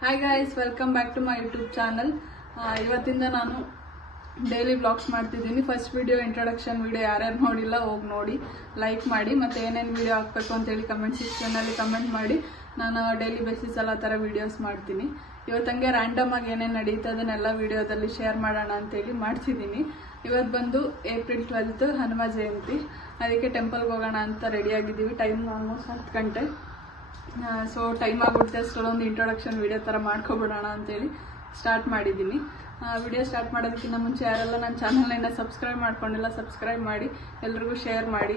Hi guys, welcome back to my YouTube channel. ಇವತ್ತಿಂದ ನಾನು daily vlogs ಮಾಡ್ತಿದ್ದೀನಿ. First video introduction video ಯಾರ್ಯಾರು ನೋಡಿಲ್ಲ ಹೋಗಿ ನೋಡಿ, ಲೈಕ್ ಮಾಡಿ, ಮತ್ತು ಏನೇನು ವಿಡಿಯೋ ಹಾಕಬೇಕು ಅಂತೇಳಿ ಕಮೆಂಟ್ ಸೆಕ್ಷನಲ್ಲಿ ಕಮೆಂಟ್ ಮಾಡಿ. ನಾನು ಡೈಲಿ ಬೇಸಿಸ್ ಎಲ್ಲ ಥರ ವೀಡಿಯೋಸ್ ಮಾಡ್ತೀನಿ. ಇವತ್ತಂಗೆ ರ್ಯಾಂಡಮ್ ಆಗಿ ಏನೇನು ನಡೀತದೆ ಅದನ್ನೆಲ್ಲ ವೀಡಿಯೋದಲ್ಲಿ ಶೇರ್ ಮಾಡೋಣ ಅಂತೇಳಿ ಮಾಡ್ತಿದ್ದೀನಿ. ಇವತ್ತು ಬಂದು ಏಪ್ರಿಲ್ 12 ಹನುಮ ಜಯಂತಿ. ಅದಕ್ಕೆ ಟೆಂಪಲ್ಗೆ ಹೋಗೋಣ ಅಂತ ರೆಡಿಯಾಗಿದ್ದೀವಿ. ಟೈಮ್ ಆಲ್ಮೋಸ್ಟ್ 10 ಗಂಟೆ. ಸೊ ಟೈಮ್ ಆಗಿಬಿಡುತ್ತೆ, ಅಷ್ಟೊಂದು ಇಂಟ್ರೊಡಕ್ಷನ್ ವಿಡಿಯೋ ಥರ ಮಾಡ್ಕೊಬಿಡೋಣ ಅಂತೇಳಿ ಸ್ಟಾರ್ಟ್ ಮಾಡಿದ್ದೀನಿ. ವಿಡಿಯೋ ಸ್ಟಾರ್ಟ್ ಮಾಡೋದಕ್ಕಿಂತ ಮುಂಚೆ ಯಾರೆಲ್ಲ ನನ್ನ ಚಾನಲ್ನ ಸಬ್ಸ್ಕ್ರೈಬ್ ಮಾಡ್ಕೊಂಡಿಲ್ಲ ಸಬ್ಸ್ಕ್ರೈಬ್ ಮಾಡಿ, ಎಲ್ರಿಗೂ ಶೇರ್ ಮಾಡಿ.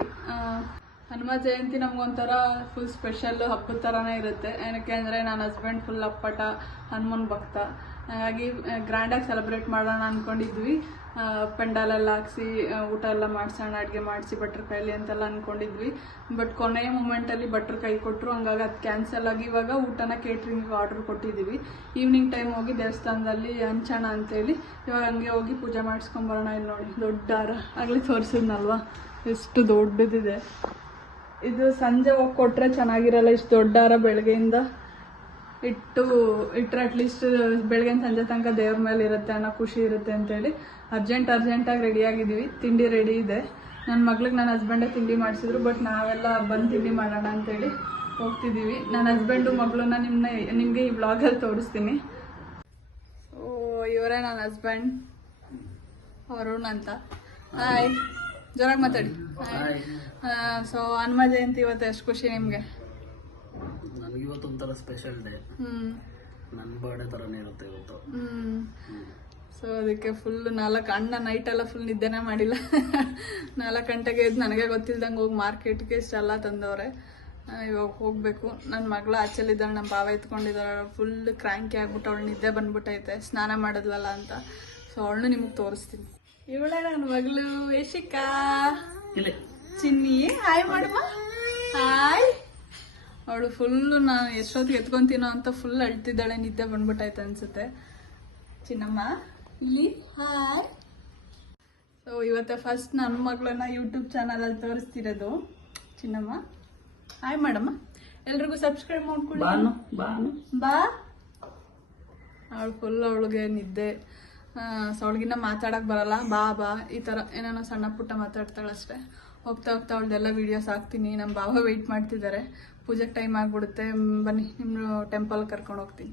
ಹನುಮ ಜಯಂತಿ ನಮಗೊಂಥರ ಫುಲ್ ಸ್ಪೆಷಲ್ ಹಬ್ಬದ ಥರನೇ ಇರುತ್ತೆ. ಏನಕ್ಕೆ ಅಂದರೆ ನನ್ನ ಹಸ್ಬೆಂಡ್ ಫುಲ್ ಅಪ್ಪಟ ಹನುಮನ್ ಭಕ್ತ. ಹಾಗಾಗಿ ಗ್ರ್ಯಾಂಡಾಗಿ ಸೆಲೆಬ್ರೇಟ್ ಮಾಡೋಣ ಅಂದ್ಕೊಂಡಿದ್ವಿ. ಪೆಂಡಾಲೆಲ್ಲ ಹಾಕ್ಸಿ ಊಟ ಎಲ್ಲ ಮಾಡಿಸೋಣ, ಅಡುಗೆ ಮಾಡಿಸಿ ಭಟ್ರ ಕೈಲಿ ಅಂತೆಲ್ಲ ಅಂದ್ಕೊಂಡಿದ್ವಿ. ಬಟ್ ಕೊನೆಯ ಮೂಮೆಂಟಲ್ಲಿ ಭಟ್ರ ಕೈ ಕೊಟ್ಟರು, ಹಂಗಾಗಿ ಅದು ಕ್ಯಾನ್ಸಲ್ ಆಗಿ ಇವಾಗ ಊಟನ ಕೇಟ್ರಿಂಗಿಗೆ ಆರ್ಡ್ರ್ ಕೊಟ್ಟಿದ್ದೀವಿ. ಈವ್ನಿಂಗ್ ಟೈಮ್ ಹೋಗಿ ದೇವಸ್ಥಾನದಲ್ಲಿ ಹಂಚೋಣ ಅಂತೇಳಿ ಇವಾಗ ಹಂಗೆ ಹೋಗಿ ಪೂಜೆ ಮಾಡಿಸ್ಕೊಂಬರೋಣ. ಇಲ್ಲಿ ನೋಡಿ ದೊಡ್ಡ ಹಾರ, ಆಗಲೇ ತೋರಿಸಿದ್ನಲ್ವ ಎಷ್ಟು ದೊಡ್ಡದಿದೆ. ಇದು ಸಂಜೆ ಹೋಗಿ ಕೊಟ್ಟರೆ ಚೆನ್ನಾಗಿರಲ್ಲ, ಇಷ್ಟು ದೊಡ್ಡ ಹಾರ ಬೆಳಗ್ಗೆಯಿಂದ ಇಟ್ಟರೆ ಅಟ್ಲೀಸ್ಟ್ ಬೆಳಗ್ಗೆ ಸಂಜೆ ತನಕ ದೇವ್ರ ಮೇಲೆ ಇರುತ್ತೆ ಅನ್ನೋ ಖುಷಿ ಇರುತ್ತೆ ಅಂತೇಳಿ ಅರ್ಜೆಂಟಾಗಿ ರೆಡಿಯಾಗಿದ್ದೀವಿ. ತಿಂಡಿ ರೆಡಿ ಇದೆ. ನನ್ನ ಮಗ್ಳಿಗೆ ನನ್ನ ಹಸ್ಬೆಂಡೇ ತಿಂಡಿ ಮಾಡಿಸಿದ್ರು, ಬಟ್ ನಾವೆಲ್ಲ ಬಂದು ತಿಂಡಿ ಮಾಡೋಣ ಅಂತೇಳಿ ಹೋಗ್ತಿದ್ದೀವಿ. ನನ್ನ ಹಸ್ಬೆಂಡು ಮಗಳನ್ನ ನಿಮಗೆ ಈ ವ್ಲಾಗಲ್ಲಿ ತೋರಿಸ್ತೀನಿ. ಓ, ಇವರೇ ನನ್ನ ಹಸ್ಬೆಂಡ್ ಅರುಣ್ ಅಂತ. ಹಾಯ್, ಜೋರಾಗಿ ಮಾತಾಡಿ. ಸೊ ಹನುಮ ಜಯಂತಿ ಇವತ್ತು ಎಷ್ಟು ಖುಷಿ ನಿಮಗೆ? ನನಗೆ ಇವತ್ತು ಒಂಥರ ಸ್ಪೆಷಲ್ ಡೇ. ನನ್ನ ಬರ್ಡೇ ಥರನೇ ಇರುತ್ತೆ ಇವತ್ತು. ಸೊ ಅದಕ್ಕೆ ಫುಲ್ 4 ಅಣ್ಣ ನೈಟೆಲ್ಲ ಫುಲ್ ನಿದ್ದೆನೇ ಮಾಡಿಲ್ಲ. 4 ಗಂಟೆಗೆ ಎದ್ದು ನನಗೆ ಗೊತ್ತಿಲ್ದಂಗೆ ಹೋಗಿ ಮಾರ್ಕೆಟ್ಗೆ ಇಷ್ಟೆಲ್ಲ ತಂದವ್ರೆ. ಇವಾಗ ಹೋಗಬೇಕು. ನನ್ನ ಮಗಳು ಆಚೆಲಿದ್ದಾಳೆ, ನಮ್ಮ ಭಾವ ಎತ್ಕೊಂಡಿದ್ದಾಳೆ. ಫುಲ್ ಕ್ರ್ಯಾಂಕಿ ಆಗ್ಬಿಟ್ಟು ಅವಳು ನಿದ್ದೆ ಬಂದ್ಬಿಟ್ಟೈತೆ, ಸ್ನಾನ ಮಾಡಿದ್ಲಲ್ಲ ಅಂತ. ಸೊ ಅವಳನ್ನು ನಿಮಗೆ ತೋರಿಸ್ತೀನಿ. ಇವಳೇ ನನ್ನ ಮಗಳು ಯಶಿಕಾ. ಚಿನ್ನಿ ಹಾಯ್ ಮಾಡಮ್ಮ. ಹಾಯ್. ಅವಳು ಫುಲ್ಲು ನಾನು ಎಷ್ಟೊತ್ತಿಗೆ ಎತ್ಕೊಂತೀನೋ ಅಂತ ಫುಲ್ ಅಳ್ತಿದ್ದಾಳೆ, ನಿದ್ದೆ ಬಂದ್ಬಿಟ್ಟೈತೆ ಅನ್ಸುತ್ತೆ. ಚಿನ್ನಮ್ಮ ಇಲ್ಲಿ ಹಾಯ್. ಸೊ ಇವತ್ತು ಫಸ್ಟ್ ನನ್ನ ಮಗಳನ್ನ ಯೂಟ್ಯೂಬ್ ಚಾನಲಲ್ಲಿ ತೋರಿಸ್ತಿರೋದು. ಚಿನ್ನಮ್ಮ ಹಾಯ್ ಮಾಡಮ್ಮ. ಎಲ್ರಿಗೂ ಸಬ್ಸ್ಕ್ರೈಬ್ ಮಾಡ್ಕೊಳ್ಳಿ. ಬಾ. ಅವಳು ಫುಲ್ ಅವಳಿಗೆ ನಿದ್ದೆ. ಸೊ ಅವಳಿಗಿನ್ನ ಮಾತಾಡೋಕೆ ಬರಲ್ಲ. ಬಾ ಈ ಥರ ಏನೇನೋ ಸಣ್ಣ ಪುಟ್ಟ ಮಾತಾಡ್ತಾಳಷ್ಟೇ. ಹೋಗ್ತಾ ಅವಳದೆಲ್ಲ ವೀಡಿಯೋಸ್ ಹಾಕ್ತೀನಿ. ನಮ್ಮ ಭಾವ ವೆಯ್ಟ್ ಮಾಡ್ತಿದ್ದಾರೆ. ಪೂಜೆಗೆ ಟೈಮ್ ಆಗಿಬಿಡುತ್ತೆ. ಬನ್ನಿ, ನಿಮ್ಮ ಟೆಂಪಲ್ ಕರ್ಕೊಂಡು ಹೋಗ್ತೀನಿ.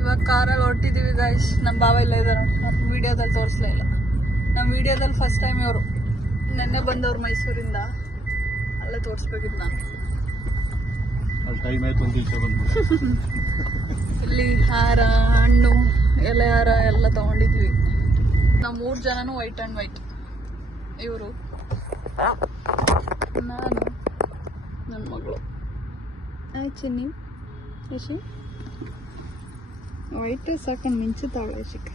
ಇವಾಗ ಕಾರಲ್ಲಿ ಹೊರಟಿದ್ದೀವಿ ಗೈಸ್. ನಮ್ಮ ಭಾವ ಇಲ್ಲ ಇದ್ದಾರೆ, ವೀಡಿಯೋದಲ್ಲಿ ತೋರಿಸ್ಲೇ ಇಲ್ಲ. ನಮ್ಮ ವೀಡಿಯೋದಲ್ಲಿ ಫಸ್ಟ್ ಟೈಮ್ ಇವರು ನೆನ್ನೆ ಬಂದವ್ರು ಮೈಸೂರಿಂದ. ಅಲ್ಲೇ ತೋರಿಸ್ಬೇಕಿತ್ತು ನಾನು. ಇಲ್ಲಿ ಹಾರ, ಹಣ್ಣು, ಎಲೆ ಹಾರ ಎಲ್ಲ ತಗೊಂಡಿದ್ವಿ. ನಾವು 3 ಜನನೂ ವೈಟ್ ಆ್ಯಂಡ್ ವೈಟ್. ಇವರು, ನಾನು, ನನ್ನ ಮಗಳು. ಆಯ್ತು ಚಿನ್ನಿ. ಯಶಿ ವೈಟ್ ಸಾಕೊಂಡು ಮಿಂಚುತ್ತಾವಳೆ ಯಶಿಕ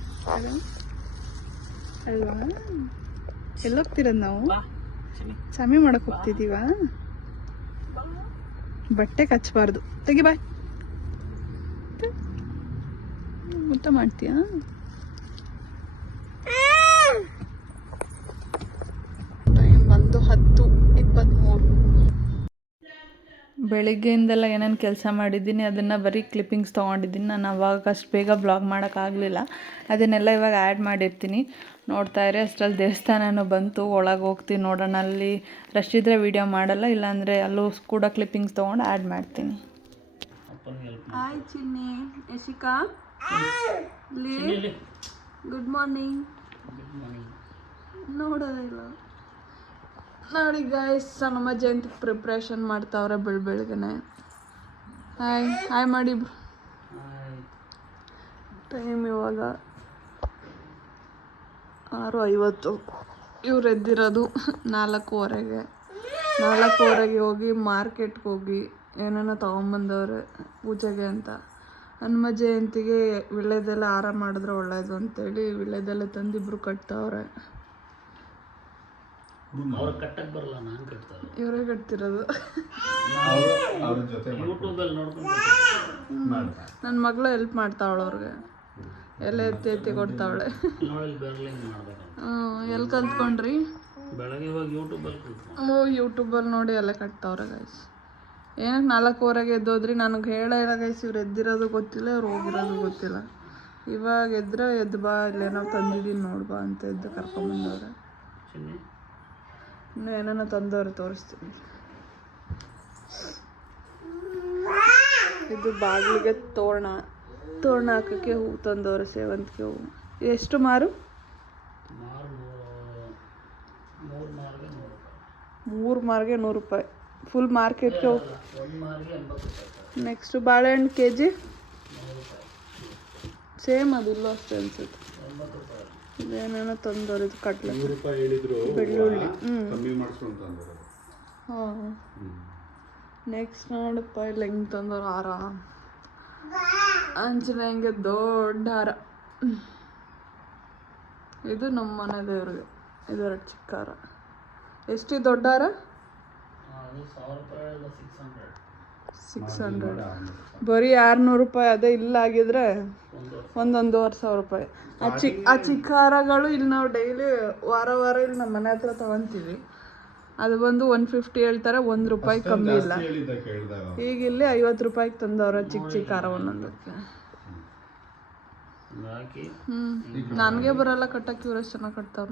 ಅಲ್ವಾ? ಎಲ್ಲೋಗ್ತಿರೋದು ನಾವು? ಚಾಮಿ ಮಾಡಕ್ಕೆ ಹೋಗ್ತಿದ್ದೀವ. ಬಟ್ಟೆ ಕಚ್ಚಬಾರ್ದು. ತೆಗಿ ಬಾಯ್. ಊಟ ಮಾಡ್ತೀಯಾ? ಟೈಮ್ ಬಂದು 10:23. ಬೆಳಿಗ್ಗೆಯಿಂದೆಲ್ಲ ಏನೇನು ಕೆಲಸ ಮಾಡಿದ್ದೀನಿ ಅದನ್ನು ಬರೀ ಕ್ಲಿಪ್ಪಿಂಗ್ಸ್ ತೊಗೊಂಡಿದ್ದೀನಿ. ನಾನು ಅವಾಗ ಅಷ್ಟು ಬೇಗ ಬ್ಲಾಗ್ ಮಾಡೋಕ್ಕಾಗಲಿಲ್ಲ. ಅದನ್ನೆಲ್ಲ ಇವಾಗ ಆ್ಯಡ್ ಮಾಡಿರ್ತೀನಿ, ನೋಡ್ತಾ ಇರಿ. ಅಷ್ಟರಲ್ಲಿ ದೇವಸ್ಥಾನನೂ ಬಂತು. ಒಳಗೆ ಹೋಗ್ತೀನಿ, ನೋಡೋಣ. ಅಲ್ಲಿ ರಶ್ ಇದ್ದರೆ ವೀಡಿಯೋ ಮಾಡಲ್ಲ, ಇಲ್ಲಾಂದರೆ ಅಲ್ಲೂ ಕೂಡ ಕ್ಲಿಪ್ಪಿಂಗ್ಸ್ ತೊಗೊಂಡು ಆ್ಯಡ್ ಮಾಡ್ತೀನಿ. ಹಾಯ್ ಚಿನ್ನಿ. Yashika good morning. ನೋಡೋದಿಲ್ಲ ನೋಡಿ ಗೈಸ್. ಹನುಮ ಜಯಂತಿ ಪ್ರಿಪ್ರೇಷನ್ ಮಾಡ್ತಾವ್ರೆ ಬೆಳಗ್ಗೆನೆ. ಹಾಯ್ ಮಾಡಿ. ಟೈಮ್ ಇವಾಗ 6:50. ಇವ್ರು ಎದ್ದಿರೋದು 4:15. 4:15 ಹೋಗಿ ಮಾರ್ಕೆಟ್ಗೆ ಹೋಗಿ ಏನೇನೋ ತೊಗೊಂಬಂದವ್ರೆ ಪೂಜೆಗೆ ಅಂತ. ಹನುಮ ಜಯಂತಿಗೆ ವಿಳ್ಯದೆಲೆ ಹಾರ ಮಾಡಿದ್ರೆ ಒಳ್ಳೇದು ಅಂತೇಳಿ ವಿಳ್ಯದೆಲೆ ತಂದಿಬ್ರು ಕಟ್ತಾವ್ರೆ. ಇವರೇ ಕಟ್ತಿರೋದು. ನನ್ನ ಮಗಳು ಹೆಲ್ಪ್ ಮಾಡ್ತಾವಳ ಅವ್ರಿಗೆ. ಎಲೆ ಎತ್ತಿ ಕೊಡ್ತಾವಳೆ. ಎಲ್ಲಿ ಕಲ್ತ್ಕೊಂಡ್ರಿ? ಬೆಳಗ್ಗೆ ಯೂಟ್ಯೂಬಲ್ಲಿ ನೋಡಿ ಎಲ್ಲ ಕಟ್ತಾವ್ರೆ ಗೈಸ್. ಏನಕ್ಕೆ 4:15ಗೆ ಎದ್ದೋದ್ರಿ? ನನಗೆ ಹೇಳಲ್ಲ ಗೈಸ್, ಇವ್ರು ಎದ್ದಿರೋದು ಗೊತ್ತಿಲ್ಲ, ಇವ್ರು ಹೋಗಿರೋದು ಗೊತ್ತಿಲ್ಲ. ಇವಾಗ ಎದ್ರೆ ಎದ್ದು ಬಾ, ಇಲ್ಲೇನೋ ತಂದಿದ್ದೀನಿ ನೋಡ್ಬಾ ಅಂತ ಎದ್ದು ಕರ್ಕೊಂಬಂದವ್ರೆ. ಇನ್ನೂ ಏನೇನೋ ತಂದವ್ರೆ, ತೋರಿಸ್ತೀನಿ. ಇದು ಬಾಗಿಲಿಗೆ ತೋರಣ ಹಾಕೋಕ್ಕೆ ಹೂವು ತಂದವ್ರೆ, ಸೇವಂತಿಗೆ ಹೂವು. ಎಷ್ಟು ಮಾರು? 3 ಮಾರಿಗೆ 100 ರೂಪಾಯಿ. ಫುಲ್ ಮಾರ್ಕೆಟ್ಗೆ ಹೋಗಿ. ನೆಕ್ಸ್ಟು ಬಾಳೆಹಣ್ಣು kg ಸೇಮ್, ಅದಿಲ್ಲೂ ಅಷ್ಟೇ ಅನ್ಸುತ್ತೆ. ಇದೇನೇನೋ ತಂದವ್ರು, ಇದು ಕಟ್ಲೆ, ಬೆಳ್ಳುಳ್ಳಿ. ಹಾಂ. ನೆಕ್ಸ್ಟ್ ನೋಡಪ್ಪ, ಇಲ್ಲಿ ಹೆಂಗೆ ತಂದವ್ರು ಹಾರ. ಆಂಜನೇಯಂಗೆ ದೊಡ್ಡ ಹಾರ. ಇದು ನಮ್ಮ ಮನೆ ದೇವ್ರಿಗೆ, ಇದೆರಡು ಚಿಕ್ಕ ಹಾರ. ಎಷ್ಟು ದೊಡ್ಡ ಹಾರ? 600. ಬರೀ 600 ರೂಪಾಯಿ. ಅದೇ ಇಲ್ಲಾಗಿದ್ರೆ 1,500 ರೂಪಾಯಿ. ಆ ಚಿಕ್ಕ ಹಾರಗಳು ಇಲ್ಲಿ ನಾವು ಡೈಲಿ ವಾರ ಇಲ್ಲಿ ನಮ್ಮ ಮನೆ ಹತ್ರ ತಗೊಂತೀವಿ. ಅದು ಬಂದು 150 ಹೇಳ್ತಾರೆ, 1 ರೂಪಾಯಿ ಕಮ್ಮಿ ಇಲ್ಲ. ಈಗ ಇಲ್ಲಿ 50 ರೂಪಾಯಿಗೆ ತಂದವ್ರ ಚಿಕ್ಕ ಹಾರ ಒಂದೊಂದಕ್ಕೆ. ನನಗೆ ಬರಲ್ಲ ಕಟ್ಟಕ್ಕೆ, ಇವ್ರು ಎಷ್ಟು ಚೆನ್ನಾಗಿ ಕಟ್ತಾವ್ರ.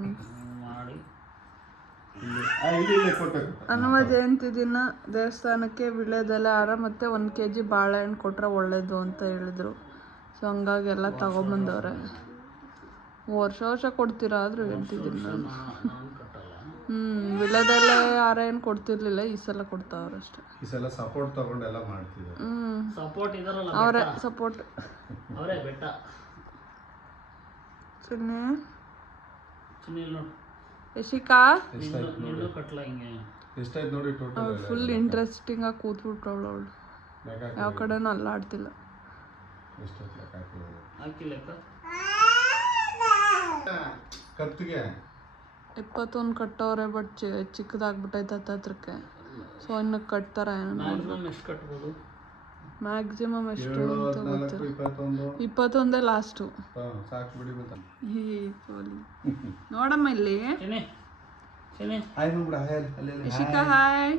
ಹನುಮ ಜಯಂತಿ ದಿನ ದೇವಸ್ಥಾನಕ್ಕೆ ವಿಳ್ಯದೆಲೆ ಹಾರ ಮತ್ತು 1 kg ಬಾಳೆಹಣ್ಣು ಕೊಟ್ಟರೆ ಒಳ್ಳೇದು ಅಂತ ಹೇಳಿದರು. ಸೊ ಹಂಗಾಗಿ ಎಲ್ಲ ತಗೊಂಬಂದವ್ರೆ. ವರ್ಷ ಕೊಡ್ತೀರಾ ಆದರೂ ಹೇಳ್ತಿದ್ದೀನಿ ನಾನು. ವಿಳ್ಯದೆಲೆ ಹಾರ ಏನು ಕೊಡ್ತಿರ್ಲಿಲ್ಲ, ಈ ಸಲ ಕೊಡ್ತಾವ್ರೆ ಅಷ್ಟೇ. ಈ ಸಲ ಸಪೋರ್ಟ್ ತಗೊಂಡೆಲ್ಲ ಮಾಡ್ತಿದ್ದಾರೆ. ಅವರೇ ಸಪೋರ್ಟ್. ಯಶಿಕಾ ಎಷ್ಟಾಯ್ತು ನೋಡಿ ಟೋಟಲ್. ಫುಲ್ ಇಂಟ್ರೆಸ್ಟಿಂಗ್ ಆಗಿ ಕೂತ್ಬಿಟ್ಟವಳು ಅವಳು, ಯಾವ ಕಡೆನೂ ಅಲ್ಲಾಡ್ತಿಲ್ಲ. ಕತ್ತಿಗೆ 71 ಕಟ್ಟವ್ರೆ, ಬಟ್ ಚಿಕ್ಕದಾಗ್ಬಿಟ್ಟೈತೆ ಹತ್ರಕ್ಕೆ. ಸೊ ಇನ್ನು ಕಟ್ತಾರೆ. ಮ್ಯಾಕ್ಸಿಮಮ್ ಎಷ್ಟು ಅಂತ ಗೊತ್ತಿಲ್ಲ. 21 ಲಾಸ್ಟು. ನೋಡಮ್ಮ ಇಲ್ಲಿ ಇಶಿಕಾ, ಹಾಯ್.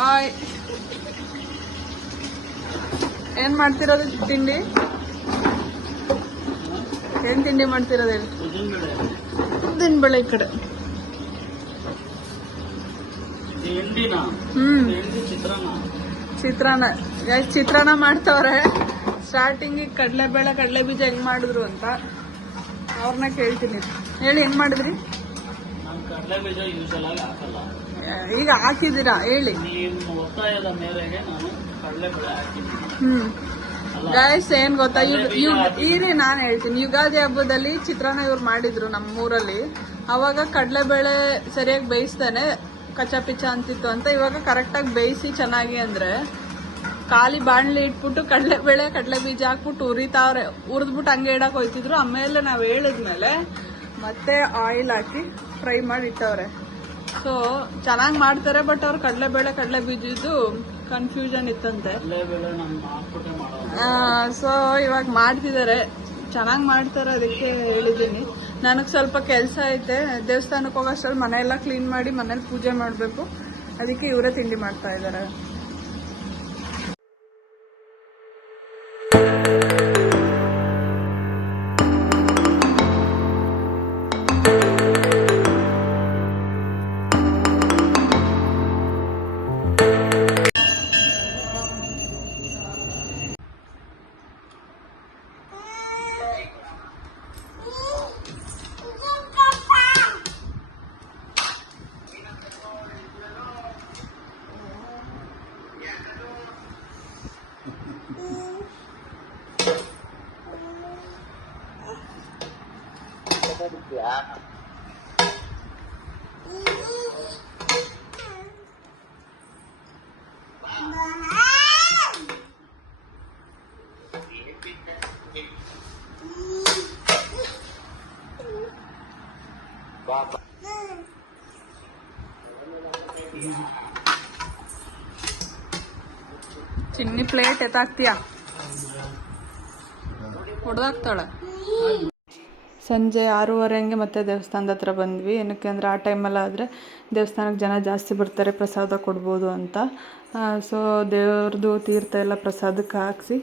ಹಾಯ್. ಏನ್ ಮಾಡ್ತಿರೋದು ತಿಂಡಿ? ಏನ್ ತಿಂಡಿ ಮಾಡ್ತಿರೋದು ಹೇಳಿ? ಉದ್ದಿನಬೇಳೆ ಈ ಕಡೆ. ಚಿತ್ರಾನ್ನ ಮಾಡ್ತವ್ರೆ. ಸ್ಟಾರ್ಟಿಂಗಿಗೆ ಕಡಲೆ ಬೀಜ ಹೆಂಗ್ ಮಾಡಿದ್ರು ಅಂತ ಅವ್ರನ್ನ ಕೇಳ್ತೀನಿ. ಹೇಳಿ, ಹೆಂಗ್ ಮಾಡಿದ್ರಿ? ಈಗ ಹಾಕಿದ್ದೀರಾ ಹೇಳಿ. ಗೈಸ್ ಏನ್ ಗೊತ್ತಾ, ಇರಿ ನಾನು ಹೇಳ್ತೀನಿ. ಯುಗಾದಿ ಹಬ್ಬದಲ್ಲಿ ಚಿತ್ರಾನ್ನ ಇವ್ರು ಮಾಡಿದ್ರು ನಮ್ಮೂರಲ್ಲಿ. ಅವಾಗ ಕಡಲೆಬೇಳೆ ಸರಿಯಾಗಿ ಬೇಯಿಸ್ತಾನೆ ಕಚ್ಚಾ ಪಿಚ್ಚ ಅಂತಿತ್ತು ಅಂತ. ಇವಾಗ ಕರೆಕ್ಟಾಗಿ ಬೇಯಿಸಿ ಚೆನ್ನಾಗಿ ಅಂದ್ರೆ ಖಾಲಿ ಬಾಣಲಿ ಇಟ್ಬಿಟ್ಟು ಕಡಲೆ ಬೀಜ ಹಾಕ್ಬಿಟ್ಟು ಉರಿತಾವ್ರೆ. ಉರಿದ್ಬಿಟ್ಟು ಹಂಗೆ ಇಡಕ್ಕೆ ಹೋಯ್ತಿದ್ರು. ಆಮೇಲೆ ನಾವು ಹೇಳಿದ್ಮೇಲೆ ಮತ್ತೆ ಆಯಿಲ್ ಹಾಕಿ ಫ್ರೈ ಮಾಡಿ ಇಟ್ಟವ್ರೆ. ಸೊ ಚೆನ್ನಾಗಿ ಮಾಡ್ತಾರೆ, ಬಟ್ ಅವ್ರು ಕಡಲೆ ಬೀಜದ್ದು ಕನ್ಫ್ಯೂಷನ್ ಇತ್ತಂತೆ. ಸೊ ಇವಾಗ ಮಾಡ್ತಿದ್ದಾರೆ, ಚೆನ್ನಾಗಿ ಮಾಡ್ತಾರೆ, ಅದಕ್ಕೆ ಹೇಳಿದ್ದೀನಿ. ನನಗೆ ಸ್ವಲ್ಪ ಕೆಲಸ ಐತೆ, ದೇವಸ್ಥಾನಕ್ಕೆ ಹೋಗೋಷ್ಟರಲ್ಲಿ ಮನೆಯೆಲ್ಲ ಕ್ಲೀನ್ ಮಾಡಿ ಮನೇಲಿ ಪೂಜೆ ಮಾಡಬೇಕು. ಅದಕ್ಕೆ ಇವರೇ ತಿಂಡಿ ಮಾಡ್ತಾ ಇದ್ದಾರೆ. ಚಿನ್ನಿ ಪ್ಲೇಟ್ ಎತ್ತಾಕ್ತೀಯ? ಹೊಡೆದಾಕ್ತಾಳೆ. ಸಂಜೆ 6:30 ಹಂಗೆ ಮತ್ತೆ ದೇವಸ್ಥಾನದ ಹತ್ರ ಬಂದ್ವಿ. ಏನಕ್ಕೆ ಅಂದರೆ ಆ ಟೈಮಲ್ಲಾದರೆ ದೇವಸ್ಥಾನಕ್ಕೆ ಜನ ಜಾಸ್ತಿ ಬರ್ತಾರೆ, ಪ್ರಸಾದ ಕೊಡ್ಬೋದು ಅಂತ. ಸೊ ದೇವ್ರದ್ದು ತೀರ್ಥ ಎಲ್ಲ ಪ್ರಸಾದಕ್ಕೆ ಹಾಕಿಸಿ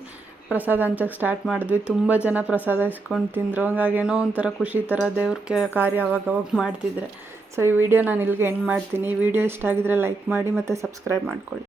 ಪ್ರಸಾದ ಹಂಚಕ್ಕೆ ಸ್ಟಾರ್ಟ್ ಮಾಡಿದ್ವಿ. ತುಂಬ ಜನ ಪ್ರಸಾದ ಇಸ್ಕೊಂಡು ತಿಂದರು. ಹಂಗಾಗಿ ಏನೋ ಒಂಥರ ಖುಷಿ ಥರ ದೇವ್ರ ಕಾರ್ಯ ಅವಾಗವಾಗ ಮಾಡ್ತಿದ್ರೆ. ಸೊ ಈ ವಿಡಿಯೋ ನಾನು ಇಲ್ಲಿಗೆ ಎಂಡ್ ಮಾಡ್ತೀನಿ. ಈ ವಿಡಿಯೋ ಇಷ್ಟ ಆಗಿದ್ರೆ ಲೈಕ್ ಮಾಡಿ ಮತ್ತು ಸಬ್ಸ್ಕ್ರೈಬ್ ಮಾಡ್ಕೊಳ್ಳಿ.